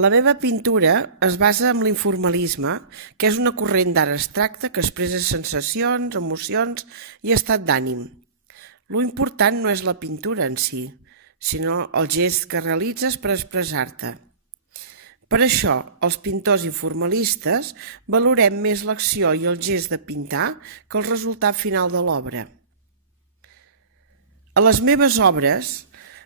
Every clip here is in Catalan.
La meva pintura es basa en l'informalisme, que és una corrent d'art abstracte que expressa sensacions, emocions i estat d'ànim. Lo important no és la pintura en si, sinó el gest que realitzes per expressar-te. Per això, els pintors informalistes valorem més l'acció i el gest de pintar que el resultat final de l'obra. A les meves obres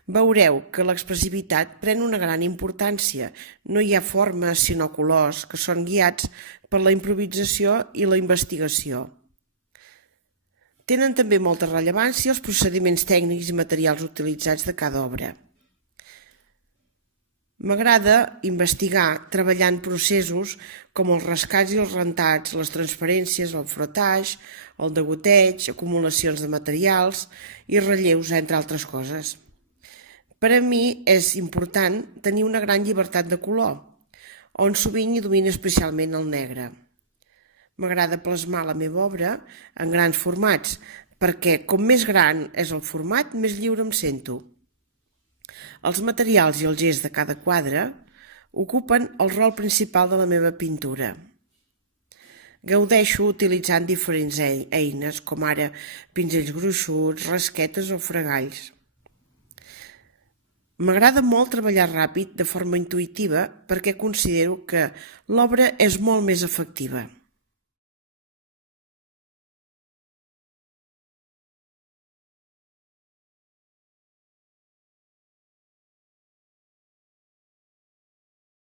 veureu que l'expressivitat pren una gran importància. No hi ha formes sinó colors que són guiats per la improvisació i la investigació. Tenen també molta rellevància els procediments tècnics i materials utilitzats de cada obra. M'agrada investigar treballant processos com els rascats i els rentats, les transparències, el frotage, el degoteig, acumulacions de materials i relleus, entre altres coses. Per a mi és important tenir una gran llibertat de color, on sovint hi domina especialment el negre. M'agrada plasmar la meva obra en grans formats, perquè com més gran és el format, més lliure em sento. Els materials i el gest de cada quadre ocupen el rol principal de la meva pintura. Gaudeixo utilitzant diferents eines, com ara pinzells gruixuts, rasquetes o fregalls. M'agrada molt treballar ràpid de forma intuïtiva perquè considero que l'obra és molt més efectiva.